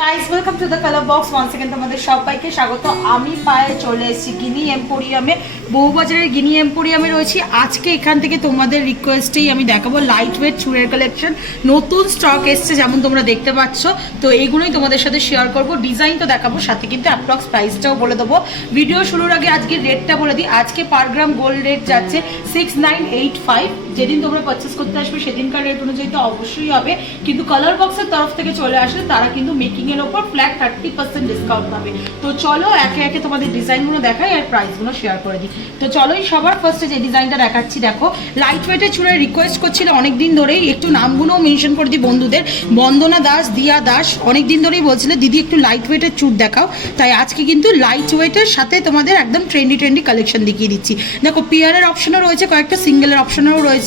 Guys welcome to the colour box one second তোমাদের সবাইকে স্বাগত। আমি পায়ে চলে এসেছি গিনি এম্পোরিয়ামে বউবাজারের গিনি এম্পোরিয়ামে রয়েছি। আজকে এখান থেকে তোমাদের রিকোয়েস্টেই আমি দেখাবো লাইট ওয়েট চুড়ের কালেকশন নতুন স্টক এসছে, যেমন তোমরা দেখতে পাচ্ছ। তো এইগুলোই তোমাদের সাথে শেয়ার করব। ডিজাইন তো দেখাবো, সাথে কিন্তু অ্যাপ্রক্স প্রাইসটাও বলে দেবো। ভিডিও শুরুর আগে আজকে রেটটা বলে দিই। আজকে পার গ্রাম গোল্ড রেট যাচ্ছে সিক্স নাইন এইট ফাইভ যেদিন তোমরা পারচেস করতে আসবে, সেদিনকার রেট অনুযায়ী তো অবশ্যই হবে। কিন্তু কালার বক্সের তরফ থেকে চলে আসলে তারা কিন্তু মেকিং এর ওপর ফ্ল্যাট থার্টি পার্সেন্ট ডিসকাউন্ট পাবে। তো চলো একে একে তোমাদের ডিজাইনগুলো দেখাই আর প্রাইসগুলো শেয়ার করে দিই। তো চলো সবার ফার্স্টে যে ডিজাইনটা দেখাচ্ছি, দেখো। লাইট ওয়েটের চুড়ে রিকোয়েস্ট করছিল অনেক দিন ধরেই, একটু নামগুলোও মেনশন করে দিই বন্ধুদের। বন্দনা দাস, দিয়া দাস অনেক দিন ধরেই বলছিলে, দিদি, একটু লাইট ওয়েটের চুট দেখাও। তাই আজকে কিন্তু লাইট ওয়েটের সাথে তোমাদের একদম ট্রেন্ডি ট্রেন্ডি কালেকশন দেখিয়ে দিচ্ছি। দেখো পিয়ারের অপশনও রয়েছে, কয়েকটা সিঙ্গেলের অপশনও রয়েছে।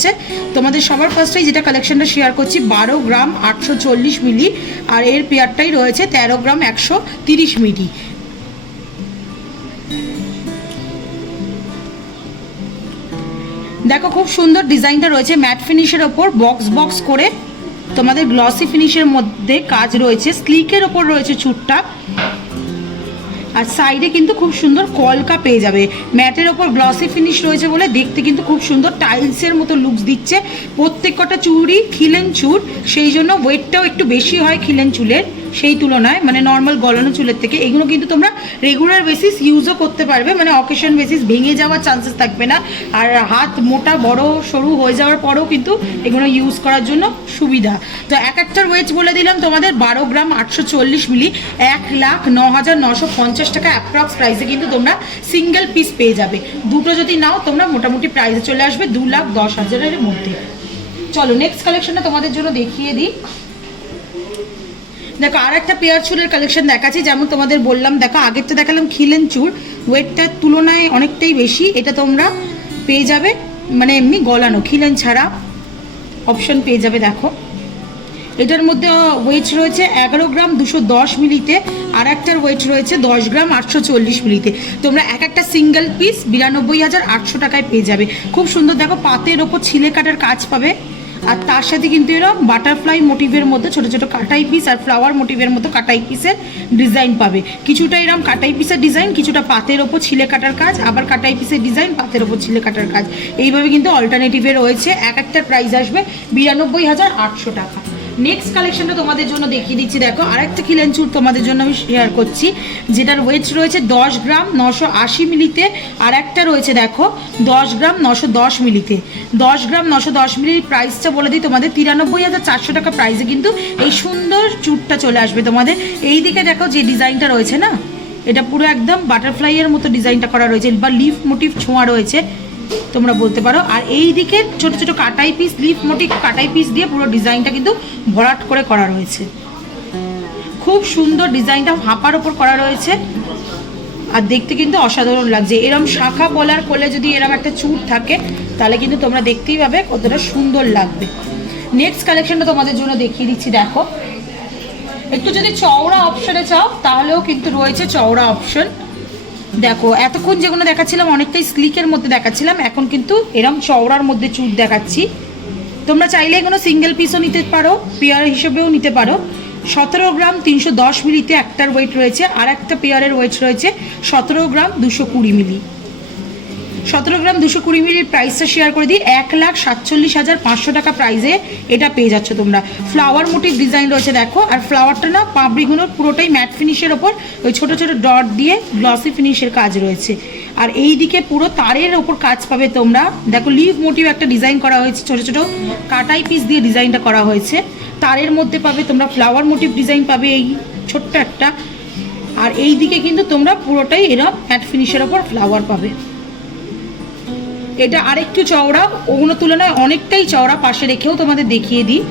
তোমাদের সবার ফার্স্টেই যেটা কালেকশনটা শেয়ার করছি, বারো গ্রাম আটশো চল্লিশ মিলি, আর এর পেয়ারটাই রয়েছে তেরো গ্রাম একশো তিরিশ মিলি। দেখো খুব সুন্দর ডিজাইনটা রয়েছে ম্যাট ফিনিশের ওপর বক্স বক্স করে। তোমাদের গ্লসি ফিনিশের মধ্যে কাজ রয়েছে স্লিকের ওপর রয়েছে চুটটা আর সাইডে কিন্তু খুব সুন্দর কলকা পেয়ে যাবে। ম্যাটের ওপর গ্লসি ফিনিশ রয়েছে বলে দেখতে কিন্তু খুব সুন্দর টাইলসের মতো লুকস দিচ্ছে। প্রত্যেক কটা চুড়ি খিলেন চুর সেই জন্য ওয়েটটাও একটু বেশি হয় খিলেন চুলের। সেই তুলনায় মানে নর্মাল গলানো চুলের থেকে, এগুলো কিন্তু তোমরা রেগুলার বেসিস ইউজও করতে পারবে মানে অকেশন বেসিস ভেঙে যাওয়ার চান্সেস থাকবে না। আর হাত মোটা, বড়, সরু হয়ে যাওয়ার পরেও কিন্তু এগুলো ইউজ করার জন্য সুবিধা। তো এক একটার ওয়েট বলে দিলাম তোমাদের, বারো গ্রাম আটশো চল্লিশ মিলি, এক লাখ ন হাজার নশো পঞ্চাশ টাকা অ্যাপ্রক্স প্রাইসে কিন্তু তোমরা সিঙ্গেল পিস পেয়ে যাবে। দুটো যদি নাও, তোমরা মোটামুটি প্রাইসে চলে আসবে দু লাখ দশ হাজারের মধ্যে। চলো নেক্সট কালেকশনটা তোমাদের জন্য দেখিয়ে দিই। দেখো আর একটা পেয়ার চুলের কালেকশন দেখাচ্ছি, যেমন তোমাদের বললাম, দেখো আগের তো দেখালাম খিলেন চুর ওয়েটটার তুলনায় অনেকটাই বেশি, এটা তোমরা পেয়ে যাবে মানে এমনি গলানো খিলেন ছাড়া অপশন পেয়ে যাবে, দেখো। এটার মধ্যে ওয়েট রয়েছে এগারো গ্রাম দুশো দশ মিলিতে আর একটার ওয়েট রয়েছে দশ গ্রাম আটশো চল্লিশ মিলিতে। তোমরা এক একটা সিঙ্গেল পিস বিরানব্বই হাজার আটশো টাকায় পেয়ে যাবে। খুব সুন্দর, দেখো, পাতের ওপর ছিলে কাটার কাজ পাবে। আর তার সাথে কিন্তু এরা বাটারফ্লাই মোটিভের মধ্যে ছোটো ছোটো কাটাই পিস আর ফ্লাওয়ার মোটিভের মতো কাটাই পিসের ডিজাইন পাবে। কিছুটা এরম কাটাই পিসের ডিজাইন কিছুটা পাতের ওপর ছিলে কাটার কাজ, আবার কাটাই পিসের ডিজাইন পাতের ওপর ছিলে কাটার কাজ। এইভাবে কিন্তু অল্টারনেটিভে রয়েছে। এক একটা প্রাইস আসবে বিরানব্বই হাজার আটশো টাকা। নেক্সট কালেকশনটা তোমাদের জন্য দেখিয়ে দিচ্ছি, দেখো। আরেকটা খিলেন চুর তোমাদের জন্য আমি শেয়ার করছি, যেটার ওয়েট রয়েছে দশ গ্রাম নশো আশি মিলিতে, আর একটা রয়েছে, দেখো, দশ গ্রাম নশো দশ মিলিতে। দশ গ্রাম নশো দশ মিলির প্রাইসটা বলে দিই তোমাদের, তিরানব্বই হাজার চারশো টাকা প্রাইসে কিন্তু এই সুন্দর চুরটা চলে আসবে তোমাদের। এই দিকে দেখো যে ডিজাইনটা রয়েছে না, এটা পুরো একদম বাটারফ্লাইয়ের মতো ডিজাইনটা করা রয়েছে, বা লিফ মোটিভ ছোঁয়া রয়েছে। তোমরা বলতে পারো। আর এই দিকে ছোট ছোট কাটাই পিস লিফ মোটিভ কাটাই পিস দিয়ে পুরো ডিজাইনটা কিন্তু ভরাট করে করা রয়েছে। খুব সুন্দর ডিজাইনটা হাঁপার ওপর করা রয়েছে। আর দেখতে কিন্তু অসাধারণ লাগছে। এরম শাখা বলার কোলে যদি এরম একটা চুট থাকে, তাহলে কিন্তু তোমরা দেখতেই পাবে কতটা সুন্দর লাগবে। নেক্সট কালেকশনটা তোমাদের জন্য দেখিয়ে দিচ্ছি, দেখো। একটু যদি চওড়া অপশনে চাও, তাহলেও কিন্তু রয়েছে চওড়া অপশন দেখো, এতক্ষণ যেগুলো দেখাচ্ছিলাম, অনেকটাই স্লিকের মধ্যে দেখাচ্ছিলাম। এখন কিন্তু এরম চওড়ার মধ্যে চুট দেখাচ্ছি। তোমরা চাইলে এগুলো সিঙ্গেল পিসও নিতে পারো পেয়ার হিসেবেও নিতে পারো। সতেরো গ্রাম তিনশো দশ মিলিতে একটার ওয়েট রয়েছে, আর একটা পেয়ারের ওয়েট রয়েছে সতেরো গ্রাম দুশো কুড়ি মিলি। সতেরো গ্রাম দুশো কুড়ি মিলির প্রাইসটা শেয়ার করে দিই এক লাখ সাতচল্লিশ হাজার পাঁচশো টাকা প্রাইসে এটা পেয়ে যাচ্ছ তোমরা। ফ্লাওয়ার মোটিভ ডিজাইন রয়েছে, দেখো। আর ফ্লাওয়ারটা না পাপড়িগুলোর পুরোটাই ম্যাট ফিনিশের ওপর। ওই ছোট ছোট ডট দিয়ে গ্লসি ফিনিশের কাজ রয়েছে। আর এই দিকে পুরো তারের ওপর কাজ পাবে তোমরা। দেখো লিভ মোটিভ একটা ডিজাইন করা হয়েছে, ছোটো ছোটো। কাটাই পিস দিয়ে ডিজাইনটা করা হয়েছে। তারের মধ্যে পাবে তোমরা ফ্লাওয়ার মোটিভ ডিজাইন পাবে এই ছোট্ট একটা। আর এই দিকে কিন্তু তোমরা পুরোটাই এরকম ম্যাট ফিনিশের ওপর ফ্লাওয়ার পাবে। এটা আরেকটু চওড়া, ওগুলো তুলনায় অনেকটাই চওড়া, পাশে রেখেও তোমাদের দেখিয়ে দিই।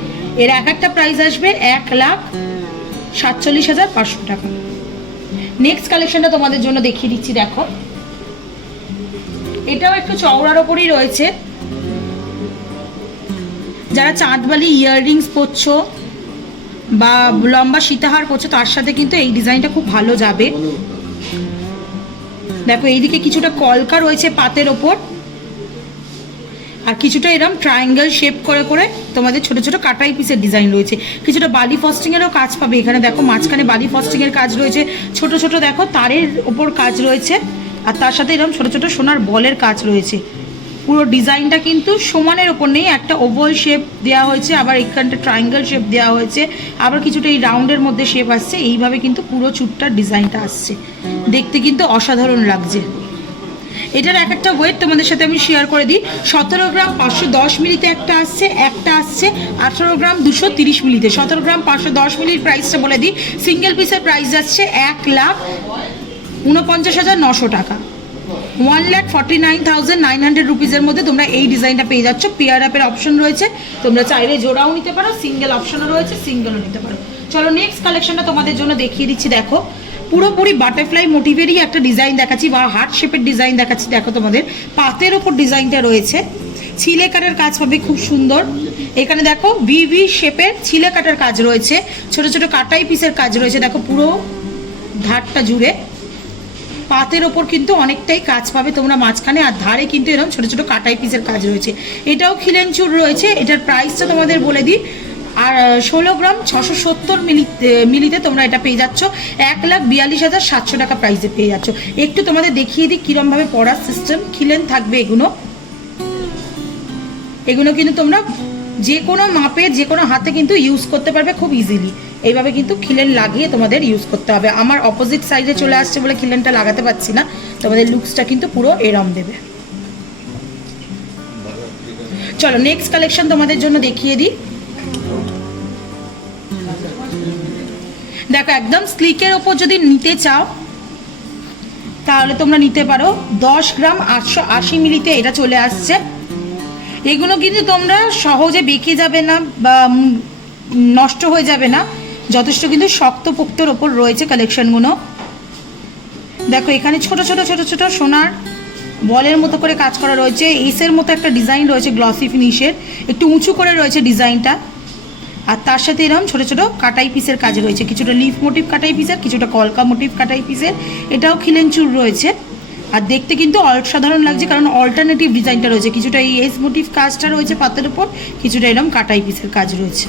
এর এক একটা প্রাইস আসবে এক লাখ সাতচল্লিশ হাজার পাঁচশো টাকা। নেক্সট কালেকশনটা তোমাদের জন্য দেখিয়ে দিচ্ছি, দেখো। এটাও একটু চওড়ার ওপরই রয়েছে। যারা চাঁদবালি ইয়াররিংস পরছো বা লম্বা সীতাহার পরছো, তার সাথে কিন্তু এই ডিজাইনটা খুব ভালো যাবে। দেখো, এইদিকে কিছুটা কলকা রয়েছে পাতের ওপর। আর কিছুটা এরকম ট্রায়াঙ্গেল শেপ করে করে তোমাদের ছোট ছোট কাটাই পিসের ডিজাইন রয়েছে। কিছুটা বালি ফস্টিংয়েরও কাজ পাবে। এখানে দেখো মাঝখানে বালি ফস্টিংয়ের কাজ রয়েছে। ছোট ছোট দেখো তারের ওপর কাজ রয়েছে। আর তার সাথে এরকম ছোট ছোট সোনার বলের কাজ রয়েছে। পুরো ডিজাইনটা কিন্তু সমানের ওপর নেই। একটা ওভাল শেপ দেওয়া হয়েছে, আবার এখানটা ট্রায়াঙ্গেল শেপ দেওয়া হয়েছে। আবার কিছুটা এই রাউন্ডের মধ্যে শেপ আসছে। এইভাবে কিন্তু পুরো চুটটার ডিজাইনটা আসছে। দেখতে কিন্তু অসাধারণ লাগছে। এটার এক একটা ওয়েট তোমাদের সাথে আমি শেয়ার করে দিই। সতেরো গ্রাম পাঁচশো দশ মিলিতে একটা আসছে একটা আসছে, আঠারো গ্রাম দুশো তিরিশ মিলিতে। সতেরো গ্রাম পাঁচশো দশ মিলির প্রাইসটা বলে দিই। সিঙ্গেল পিসের প্রাইস যাচ্ছে এক লাখ উনপঞ্চাশ হাজার নশো টাকা। One lakh forty nine thousand nine hundred রুপিজের মধ্যে তোমরা এই ডিজাইনটা পেয়ে যাচ্ছ। পেয়ার অ্যাপের অপশন রয়েছে। তোমরা চাইলে জোড়াও নিতে পারো সিঙ্গেল অপশনও রয়েছে সিঙ্গেলও নিতে পারো। চলো নেক্সট কালেকশনটা তোমাদের জন্য দেখিয়ে দিচ্ছি, দেখো। পুরোপুরি বাটারফ্লাই মোটিভেরই একটা ডিজাইন দেখাচ্ছি বা হার্ট শেপের ডিজাইন দেখাচ্ছি, দেখো তোমাদের। পাতের ওপর ডিজাইনটা রয়েছে। ছিলে কাটার কাজ পাবে খুব সুন্দর। এখানে দেখো ভি ভি শেপের ছিলে কাটার কাজ রয়েছে। ছোট ছোট কাটাই পিসের কাজ রয়েছে। দেখো পুরো ধারটা জুড়ে। পাতের ওপর কিন্তু অনেকটাই কাজ পাবে তোমরা মাঝখানে, আর ধারে কিন্তু এরকম ছোট ছোট কাটাই পিসের কাজ রয়েছে। এটাও খিলেন চুর রয়েছে। এটার প্রাইসটা তোমাদের বলে দিই। আর ষোলো গ্রাম ছশো সত্তর মিলিতে মিলিতে তোমরা এটা পেয়ে যাচ্ছ। এক লাখ বিয়াল্লিশ হাজার সাতশো টাকা প্রাইসে পেয়ে যাচ্ছ। একটু তোমাদের দেখিয়ে দিই কীরমভাবে পড়ার সিস্টেম খিলেন থাকবে এগুলো এগুলো কিন্তু তোমরা যে কোনো মাপে, যে কোনো হাতে কিন্তু ইউজ করতে পারবে খুব ইজিলি এইভাবে কিন্তু খিলেন লাগিয়ে তোমাদের ইউজ করতে হবে। আমার অপোজিট সাইডে চলে আসছে বলে খিলেনটা লাগাতে পারছি না। তোমাদের লুকসটা কিন্তু পুরো এরম দেবে। চলো নেক্সট কালেকশন তোমাদের জন্য দেখিয়ে দিই। দেখো, একদম স্লিকের ওপর যদি নিতে চাও, তাহলে তোমরা নিতে পারো। দশ গ্রাম আটশো আশি মিলিতে এটা চলে আসছে। এগুলো কিন্তু তোমরা সহজে বেঁকে যাবে না বা নষ্ট হয়ে যাবে না। যথেষ্ট কিন্তু শক্ত পোক্তর ওপর রয়েছে কালেকশনগুলো দেখো, এখানে ছোট ছোট ছোট ছোট সোনার বলের মতো করে কাজ করা রয়েছে। এসের মতো একটা ডিজাইন রয়েছে গ্লসি ফিনিশের একটু উঁচু করে রয়েছে ডিজাইনটা। আর তার সাথে এরকম ছোটো ছোটো কাটাই পিসের কাজ রয়েছে। কিছুটা লিফ মোটিভ কাটাই পিসের কিছুটা কলকা মোটিভ কাটাই পিসের এটাও খিলেন চুর রয়েছে। আর দেখতে কিন্তু অসাধারণ লাগছে কারণ অল্টারনেটিভ ডিজাইনটা রয়েছে। কিছুটা এই এস মোটিভ কাজটা রয়েছে পাতের উপর, কিছুটা এরকম কাটাই পিসের কাজ রয়েছে।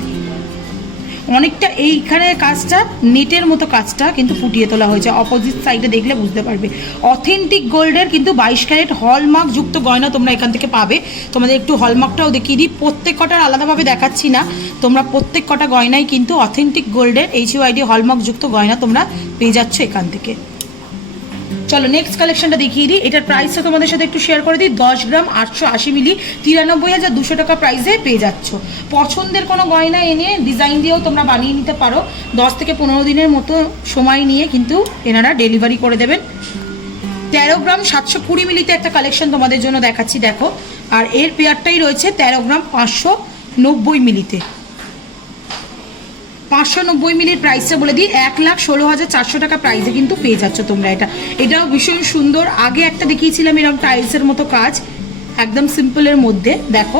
অনেকটা এইখানে কাজটা, নেটের মতো কাজটা কিন্তু ফুটিয়ে তোলা হয়েছে। অপোজিট সাইডে দেখলে বুঝতে পারবে। অথেন্টিক গোল্ডের কিন্তু বাইশ ক্যারেট হলমার্ক যুক্ত গয়না তোমরা এখান থেকে পাবে। তোমাদের একটু হলমার্কটাও দেখিয়ে দিই। প্রত্যেক কটার আলাদাভাবে দেখাচ্ছি না। তোমরা প্রত্যেক কটা গয়নাই কিন্তু অথেন্টিক গোল্ডের এইচ ইউআইডি হলমার্ক যুক্ত গয়না তোমরা পেয়ে যাচ্ছ এখান থেকে। চলো নেক্সট কালেকশনটা দেখিয়ে দিই। এটার প্রাইসটা তোমাদের সাথে একটু শেয়ার করে দিই। দশ গ্রাম আটশো আশি মিলি, তিরানব্বই হাজার দুশো টাকা প্রাইসে পেয়ে যাচ্ছ। পছন্দের কোনো গয়না এনে ডিজাইন দিয়েও তোমরা বানিয়ে নিতে পারো। দশ থেকে পনেরো দিনের মতো সময় নিয়ে কিন্তু এনারা ডেলিভারি করে দেবেন। তেরো গ্রাম সাতশো কুড়ি মিলিতে একটা কালেকশন তোমাদের জন্য দেখাচ্ছি, দেখো। আর এর পেয়ারটাই রয়েছে তেরো গ্রাম পাঁচশো নব্বই মিলিতে। পাঁচশো নব্বই মিলির প্রাইসটা বলে দিই, এক লাখ ষোলো হাজার চারশো টাকা প্রাইসে কিন্তু পেয়ে যাচ্ছ তোমরা এটা। এটাও ভীষণ সুন্দর। আগে একটা দেখিয়েছিলাম এরকম টাইলসের মতো কাজ, একদম সিম্পলের মধ্যে। দেখো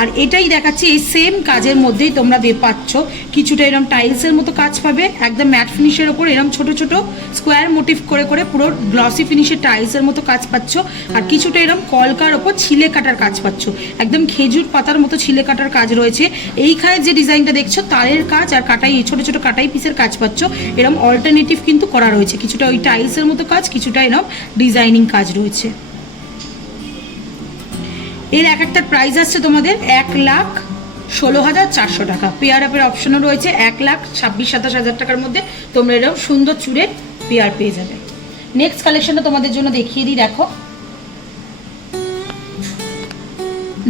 আর এটাই দেখাচ্ছে, এই সেম কাজের মধ্যেই তোমরা পাচ্ছ। কিছুটা এরকম টাইলসের মতো কাজ পাবে, একদম ম্যাট ফিনিশের ওপর এরকম ছোট ছোট স্কোয়ার মোটিভ করে করে পুরো গ্লসি ফিনিশের টাইলসের মতো কাজ পাচ্ছ। আর কিছুটা এরকম কলকার ওপর ছিলে কাটার কাজ পাচ্ছ। একদম খেজুর পাতার মতো ছিলে কাটার কাজ রয়েছে। এইখানে যে ডিজাইনটা দেখছ, তারের কাজ আর কাটাই ছোট ছোট কাটাই পিসের কাজ পাচ্ছ। এরকম অল্টারনেটিভ কিন্তু করা রয়েছে। কিছুটা ওই টাইলসের মতো কাজ, কিছুটা এরকম ডিজাইনিং কাজ রয়েছে। এর এক একটার প্রাইস আসছে তোমাদের এক লাখ ষোলো হাজার চারশো টাকা। পেয়ার অ্যাপের অপশনও রয়েছে এক লাখ ছাব্বিশ সাতাশ হাজার টাকার মধ্যে তোমরা এরকম সুন্দর চুড়ে পেয়ার পেয়ে যাবে। নেক্সট কালেকশনটা তোমাদের জন্য দেখিয়ে দিই, দেখো।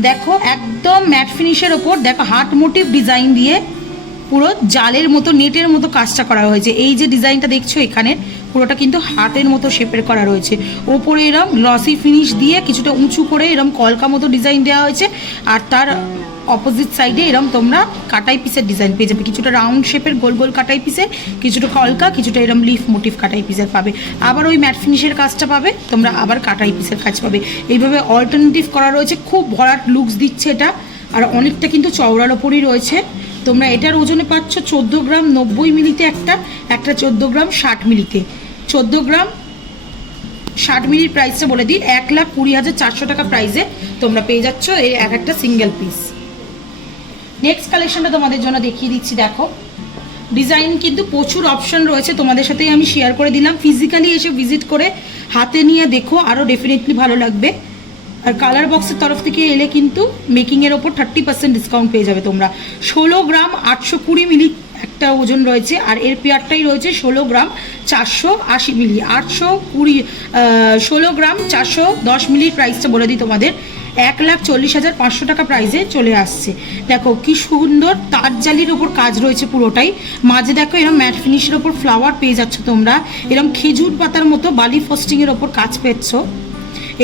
দেখো, একদম ম্যাট ফিনিশের ওপর, দেখো হার্ট মোটিভ ডিজাইন দিয়ে পুরো জালের মতো, নেটের মতো কাজটা করা হয়েছে। এই যে ডিজাইনটা দেখছ এখানে পুরোটা কিন্তু হাতের মতো শেপের করা রয়েছে। ওপরে এরম গ্লসি ফিনিশ দিয়ে কিছুটা উঁচু করে এরম কলকা মতো ডিজাইন দেওয়া হয়েছে। আর তার অপোজিট সাইডে এরম তোমরা কাটাই পিসের ডিজাইন পেয়ে যাবে। কিছুটা রাউন্ড শেপের গোল গোল কাটাই পিসে কিছুটা কলকা, কিছুটা এরম লিফ মোটিভ কাটাই পিসের পাবে। আবার ওই ম্যাট ফিনিশের কাজটা পাবে, তোমরা আবার কাটাই পিসের কাজ পাবে। এইভাবে অল্টারনেটিভ করা রয়েছে, খুব ভরাট লুকস দিচ্ছে এটা। আর অনেকটা কিন্তু চওড়ার ওপরই রয়েছে। তোমরা এটার ওজনে পাচ্ছ চোদ্দ গ্রাম নব্বই মিলিতে একটা একটা চোদ্দ গ্রাম ষাট মিলিতে। চোদ্দ গ্রাম, ষাট মিনিট প্রাইসটা বলে দিই, এক লাখ কুড়ি হাজার চারশো টাকা প্রাইসে তোমরা পেয়ে যাচ্ছ এই এক একটা সিঙ্গেল পিস নেক্সট কালেকশনটা তোমাদের জন্য দেখিয়ে দিচ্ছি, দেখো। ডিজাইন কিন্তু প্রচুর অপশন রয়েছে, তোমাদের সাথেই আমি শেয়ার করে দিলাম। ফিজিক্যালি এসে ভিজিট করে হাতে নিয়ে দেখো আরও ডেফিনেটলি ভালো লাগবে। আর কালার বক্সের তরফ থেকে এলে কিন্তু মেকিংয়ের ওপর থার্টি পার্সেন্ট ডিসকাউন্ট পেয়ে যাবে তোমরা। ষোলো গ্রাম, আটশো কুড়ি মিলি একটা ওজন রয়েছে, আর এর পেয়ারটাই রয়েছে ষোলো গ্রাম চারশো আশি মিলি, আটশো কুড়ি ষোলো গ্রাম চারশো দশ মিলির প্রাইসটা বলে দিই তোমাদের। এক লাখ চল্লিশ হাজার পাঁচশো টাকা প্রাইসে চলে আসছে। দেখো কি সুন্দর তার জালির ওপর কাজ রয়েছে পুরোটাই। মাঝে দেখো এরকম ম্যাট ফিনিশের ওপর ফ্লাওয়ার পেয়ে যাচ্ছ তোমরা। এরকম খেজুর পাতার মতো বালি ফস্টিংয়ের ওপর কাজ পেয়েছ।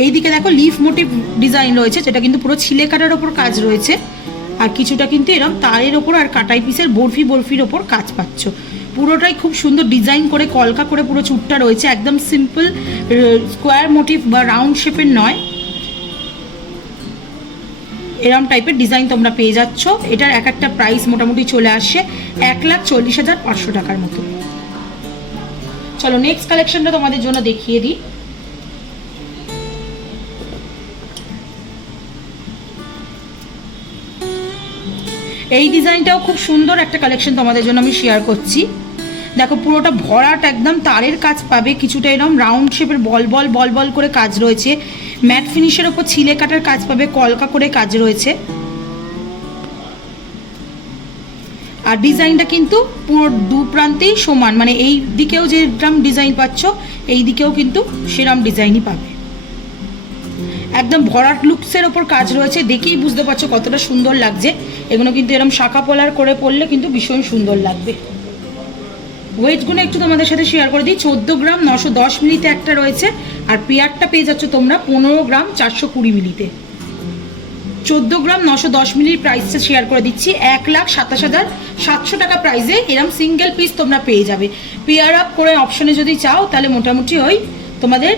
এইদিকে দেখো লিফ মোটিভ ডিজাইন রয়েছে, যেটা কিন্তু পুরো ছিলে কাটার ওপর কাজ রয়েছে। আর কিছুটা কিন্তু এরকম তারের ওপর আর কাটাই পিসের বরফি বরফির ওপর কাজ পাচ্ছ। পুরোটাই খুব সুন্দর ডিজাইন করে, কলকা করে পুরো চুটটা রয়েছে, একদম সিম্পল স্কোয়ার মোটিভ বা রাউন্ড শেপের নয়। এরম টাইপের ডিজাইন তোমরা পেয়ে যাচ্ছ। এটার এক একটা প্রাইস মোটামুটি চলে আসছে এক লাখ চল্লিশ হাজার পাঁচশো টাকার মতো। চলো নেক্সট কালেকশনটা তোমাদের জন্য দেখিয়ে দিই। এই ডিজাইনটাও খুব সুন্দর একটা কালেকশন তোমাদের জন্য আমি শেয়ার করছি। দেখো, পুরোটা ভরাট একদম, তারের কাজ পাবে, কিছুটা এরকম রাউন্ড শেপের বল বল বল বল করে কাজ রয়েছে। ম্যাট ফিনিশের ওপর ছিলে কাটার কাজ পাবে, কলকা করে কাজ রয়েছে। আর ডিজাইনটা কিন্তু পুরো দু প্রান্তেই সমান মানে এই দিকেও যেরকম ডিজাইন পাচ্ছ, এই দিকেও কিন্তু সেরম ডিজাইনই পাবে। একদম ভরাট লুকসের ওপর কাজ রয়েছে। দেখেই বুঝতে পারছ কতটা সুন্দর লাগছে। এগুলো কিন্তু এরকম শাখা পলার করে পড়লে কিন্তু ভীষণ সুন্দর লাগবে। ওয়েটগুলো একটু তোমাদের সাথে শেয়ার করে দিই। চোদ্দ গ্রাম নশো দশ মিলিতে একটা রয়েছে। আর পেয়ারটা পেয়ে যাচ্ছ তোমরা পনেরো গ্রাম চারশো কুড়ি মিলিতে। চোদ্দ গ্রাম নশো দশ মিলির প্রাইসটা শেয়ার করে দিচ্ছি। এক লাখ সাতাশ হাজার সাতশো টাকা প্রাইসে এরম সিঙ্গেল পিস তোমরা পেয়ে যাবে। পেয়ার আপ করে অপশনে যদি চাও, তাহলে মোটামুটি ওই তোমাদের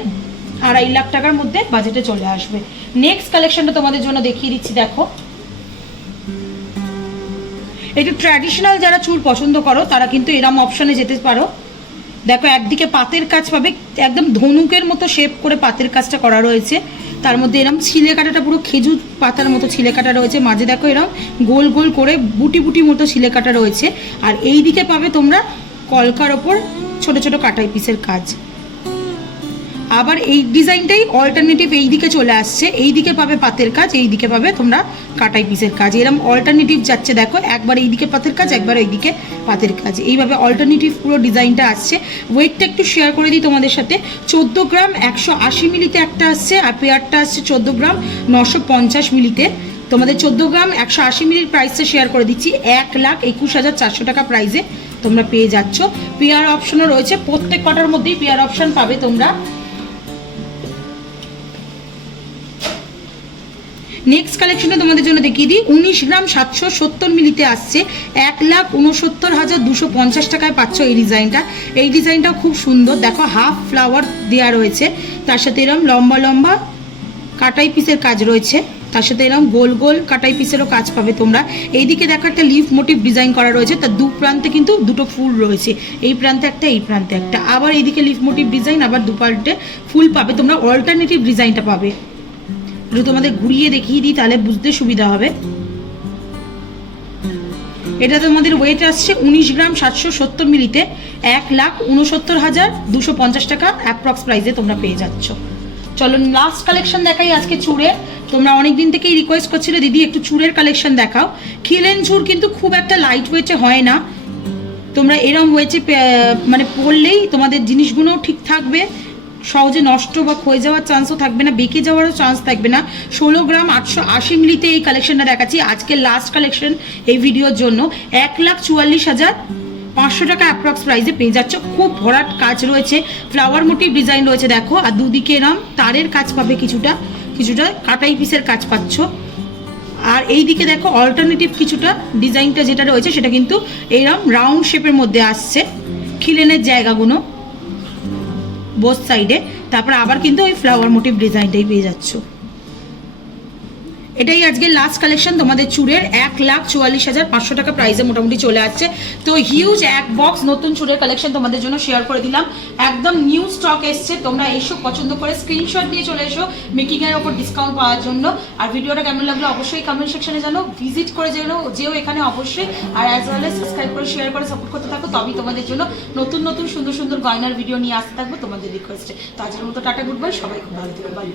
আড়াই লাখ টাকার মধ্যে বাজেটে চলে আসবে। নেক্সট কালেকশনটা তোমাদের জন্য দেখিয়ে দিচ্ছি, দেখো। একটু ট্র্যাডিশনাল যারা চুল পছন্দ করো, তারা কিন্তু এরম অপশনে যেতে পারো। দেখো, একদিকে পাতের কাজ পাবে, একদম ধনুকের মতো শেপ করে পাতের কাজটা করা রয়েছে। তার মধ্যে এরম ছিলে কাটাটা পুরো খেজুর পাতার মতো ছিলে কাটা রয়েছে। মাঝে দেখো এরম গোল গোল করে বুটি বুটি মতো ছিলে কাটা রয়েছে। আর এই দিকে পাবে তোমরা কলকার ওপর ছোট ছোট কাটাই পিসের কাজ। আবার এই ডিজাইনটাই অল্টারনেটিভ এই দিকে চলে আসছে, এই দিকে পাবে পাতের কাজ, এই দিকে পাবে তোমরা কাটাই পিসের কাজ। এরকম অল্টারনেটিভ যাচ্ছে, দেখো, একবার এই দিকে পাতের কাজ, একবার এই দিকে পাতের কাজ। এইভাবে অল্টারনেটিভ পুরো ডিজাইনটা আসছে। ওয়েটটা একটু শেয়ার করে দিই তোমাদের সাথে। চোদ্দ গ্রাম একশো আশি মিলিতে একটা আসছে, আর পেয়ারটা আসছে চোদ্দ গ্রাম নশো পঞ্চাশ মিলিতে। তোমাদের চোদ্দ গ্রাম একশো আশি মিলির প্রাইসটা শেয়ার করে দিচ্ছি। এক লাখ একুশ হাজার চারশো টাকা প্রাইসে তোমরা পেয়ে যাচ্ছ। পেয়ার অপশনও রয়েছে। প্রত্যেক কটার মধ্যেই পেয়ার অপশন পাবে তোমরা। নেক্সট কালেকশনে তোমাদের জন্য দেখিয়ে দিই। উনিশ গ্রাম সাতশো সত্তর মিলিতে আসছে। এক লাখ উনসত্তর হাজার দুশো পঞ্চাশ টাকায় পাচ্ছ এই ডিজাইনটা। এই ডিজাইনটাও খুব সুন্দর। দেখো, হাফ ফ্লাওয়ার দেওয়া রয়েছে। তার সাথে এরম লম্বা লম্বা কাটাই পিসের কাজ রয়েছে। তার সাথে এরকম গোল গোল কাটাই পিসেরও কাজ পাবে তোমরা। এইদিকে দেখো একটা লিফ মোটিভ ডিজাইন করা রয়েছে। তার দু প্রান্তে কিন্তু দুটো ফুল রয়েছে। এই প্রান্তে একটা, এই প্রান্তে একটা। আবার এইদিকে লিফ মোটিভ ডিজাইন আবার দুপাল্টে ফুল পাবে। তোমরা অল্টারনেটিভ ডিজাইনটা পাবে। একটু তোমাদের ঘুরিয়ে দেখিয়ে দিই, তাহলে বুঝতে সুবিধা হবে। এটা তোমাদের ওয়েট আসছে উনিশ গ্রাম সাতশো সত্তর মিলিতে এক লাখ উনসত্তর হাজার দুশো পঞ্চাশ টাকা অ্যাপ্রক্স প্রাইসে তোমরা পেয়ে যাচ্ছ। চলো লাস্ট কালেকশন দেখাই আজকে চুড়ে। তোমরা অনেক দিন থেকেই রিকোয়েস্ট করছিলে, দিদি, একটু চুড়ের কালেকশন দেখাও। খিলেন চুর কিন্তু খুব একটা লাইট ওয়েটে হয় না। তোমরা এরম ওয়েটে মানে পড়লেই তোমাদের জিনিসগুলোও ঠিক থাকবে। সহজে নষ্ট বা ক্ষয়ে যাওয়ার চান্সও থাকবে না, বেঁকে যাওয়ারও চান্স থাকবে না। ষোলো গ্রাম আটশো আশি মিলিতে এই কালেকশনটা দেখাচ্ছি। আজকে লাস্ট কালেকশন এই ভিডিওর জন্য। এক লাখ চুয়াল্লিশ হাজার পাঁচশো টাকা অ্যাপ্রক্স প্রাইসে পেয়ে যাচ্ছ। খুব ভরাট কাজ রয়েছে। ফ্লাওয়ার মোটিভ ডিজাইন রয়েছে, দেখো। আর দুদিকে এরম তারের কাজ পাবে কিছুটা। কিছুটা কাটাই পিসের কাজ পাচ্ছ। আর এই দিকে দেখো অল্টারনেটিভ কিছুটা ডিজাইনটা যেটা রয়েছে, সেটা কিন্তু এইরকম রাউন্ড শেপের মধ্যে আসছে। খিলেনের জায়গাগুলো। বোথ সাইডে তারপর আবার কিন্তু ওই ফ্লাওয়ার মোটিভ ডিজাইনটাই পেয়ে যাচ্ছ। এটাই আজকে লাস্ট কালেকশন তোমাদের চুড়ের এক লাখ চুয়াল্লিশ হাজার পাঁচশো টাকা প্রাইসে মোটামুটি চলে আসছে। তো হিউজ এক বক্স নতুন চুড়ের কালেকশন তোমাদের জন্য শেয়ার করে দিলাম। একদম নিউ স্টক এসছে, তোমরা এইসব পছন্দ করে স্ক্রিনশট নিয়ে চলে এসো মেকিং এর ওপর ডিসকাউন্ট পাওয়ার জন্য। আর ভিডিওটা কেমন লাগল অবশ্যই কমেন্ট সেকশনে জানো ভিজিট করে যেও যেও এখানে অবশ্যই। আর অ্যাজ ওয়েল সাবস্ক্রাইব করে শেয়ার করে সাপোর্ট করতে থাকো, তবেই তোমাদের জন্য নতুন নতুন, সুন্দর সুন্দর গয়নার ভিডিও নিয়ে আসতে থাকব তোমাদের রিকোয়েস্টে তো আজকের মতো টাটা গুড বাই সবাই খুব ভালো থেকো বাই